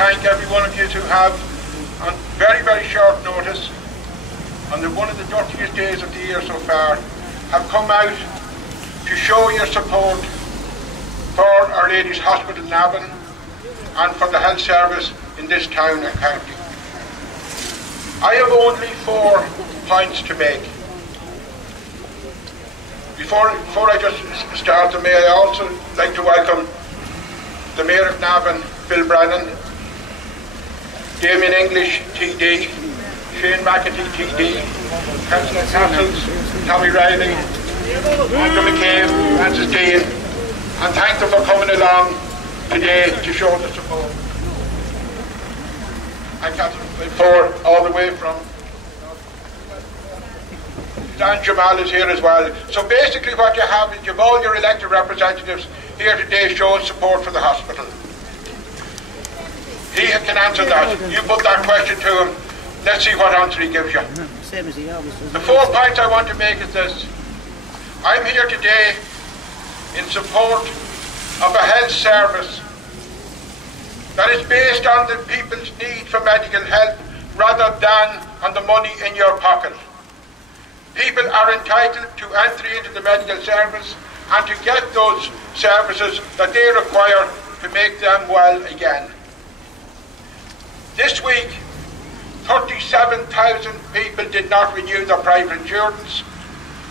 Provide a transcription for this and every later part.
thank every one of you who have, on very, very short notice, on one of the dirtiest days of the year so far, have come out to show your support for Our Lady's Hospital Navan and for the health service in this town and county. I have only 4 points to make. Before I just start, may I also like to welcome the Mayor of Navan, Phil Brennan, Damien English, TD, Shane McAtee, TD, Councillor Castles, Tommy Reilly, Andrew McCabe, Francis Dean, and thank them for coming along today to show the support. And Councillor Ford, all the way from Dan Jamal is here as well. So basically what you have is you have all your elected representatives here today showing support for the hospital. He can answer that. You put that question to him. Let's see what answer he gives you. The 4 points I want to make is this. I'm here today in support of a health service that is based on the people's need for medical help rather than on the money in your pocket. People are entitled to entry into the medical service and to get those services that they require to make them well again. This week, 37,000 people did not renew their private insurance.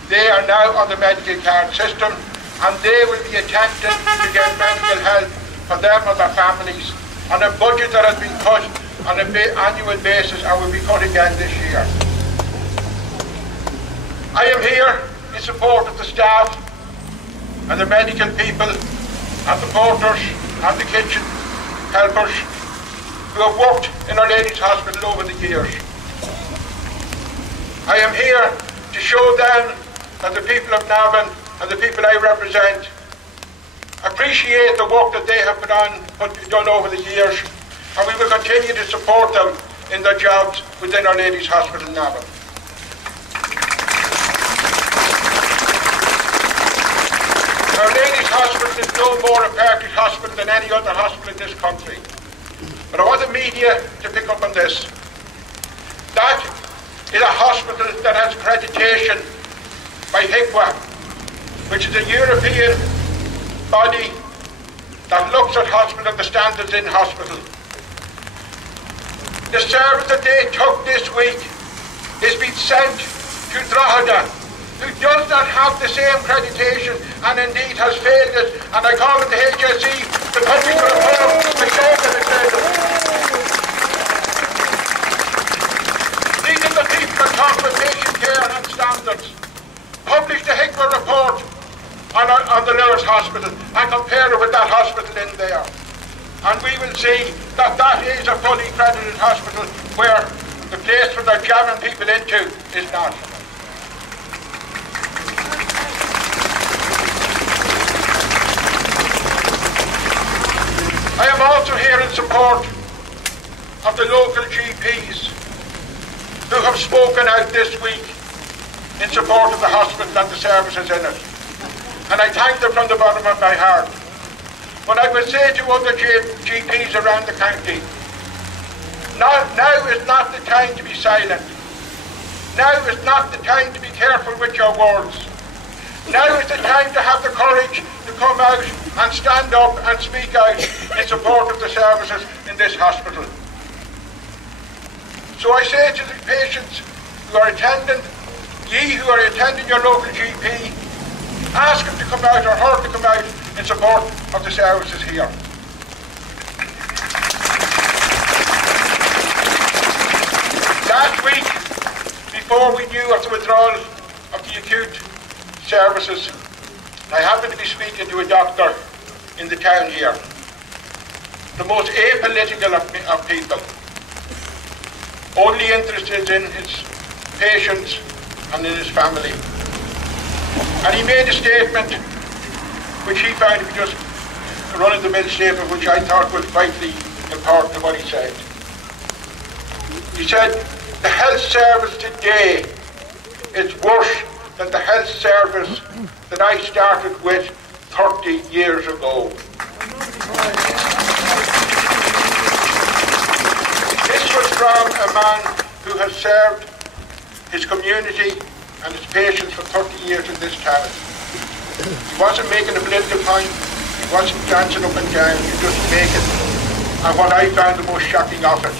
They are now on the medical card system and they will be attempting to get medical help for them and their families on a budget that has been cut on an annual basis and will be cut again this year. I am here in support of the staff and the medical people and the porters and the kitchen helpers who have worked in Our Lady's Hospital over the years. I am here to show them that the people of Navan and the people I represent appreciate the work that they have done over the years, and we will continue to support them in their jobs within Our Lady's Hospital Navan. Our Lady's Hospital is no more a perfect hospital than any other hospital in this country. But I want the media to pick up on this. That is a hospital that has accreditation by HICWA, which is a European body that looks at hospital, the standards in hospital. The service that they took this week is being sent to Drogheda, who does not have the same accreditation and indeed has failed it, and I call it the HSE, the public reform, the same that it says. These are the people that talk about patient care and standards. Publish the HICWA report on the Cllr hospital and compare it with that hospital in there. And we will see that that is a fully accredited hospital where the place where they're jamming people into is not. I am also here in support of the local GPs who have spoken out this week in support of the hospital and the services in it. And I thank them from the bottom of my heart. But I would say to other GPs around the county, now is not the time to be silent. Now is not the time to be careful with your words. Now is the time to have the courage to come out and stand up and speak out in support of the services in this hospital. So I say to the patients who are attending, ye who are attending your local GP, ask him to come out or her to come out in support of the services here. Last week, before we knew of the withdrawal of the acute services, I happened to be speaking to a doctor in the town here, the most apolitical of people, only interested in his patients and in his family. And he made a statement which he found to be just a run-of-the-mill statement, which I thought was vitally important to what he said. He said, the health service today is worse than the health service that I started with 30 years ago. a man who has served his community and his patients for 30 years in this town. He wasn't making a political point, he wasn't dancing up and down, he was just making, and what I found the most shocking of it,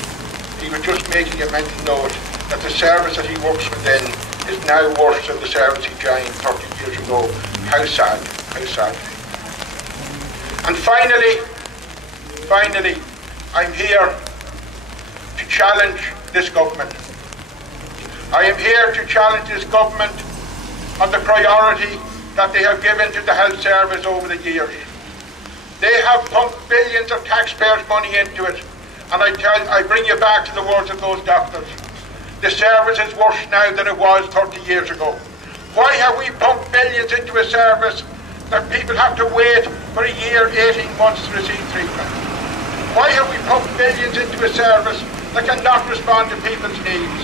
he was just making a mental note that the service that he works within is now worse than the service he joined 30 years ago. How sad, how sad. And finally, I'm here to challenge this government. I am here to challenge this government on the priority that they have given to the health service over the years. They have pumped billions of taxpayers' money into it, and I bring you back to the words of those doctors. The service is worse now than it was 30 years ago. Why have we pumped billions into a service that people have to wait for a year, 18 months to receive treatment? Why have we pumped billions into a service that cannot respond to people's needs?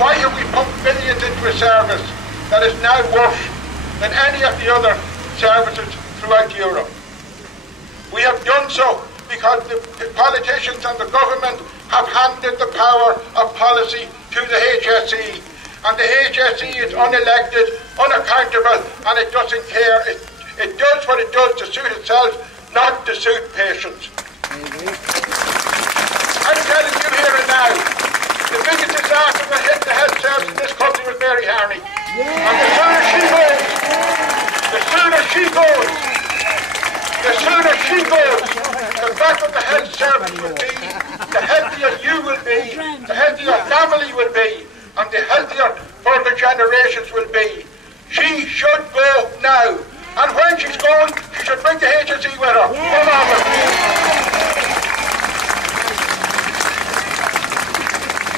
Why have we pumped billions into a service that is now worse than any of the other services throughout Europe? We have done so because the politicians and the government have handed the power of policy to the HSE. And the HSE is unelected, unaccountable, and it doesn't care. It does what it does to suit itself, not to suit patients. I'm telling you here and now, the biggest disaster that hit the health service in this country was Mary Harney. And the sooner she goes, the fact that the health service will